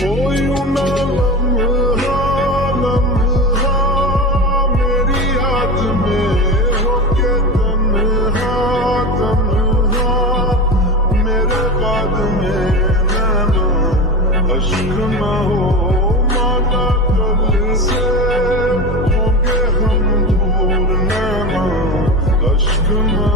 हो यूं ना लम्हा लम्हा मेरी याद में होके तन्हा तन्हा मेरे बाद में नैना अश्क न हो माना कल से होंगे हम दूर नैना अश्क न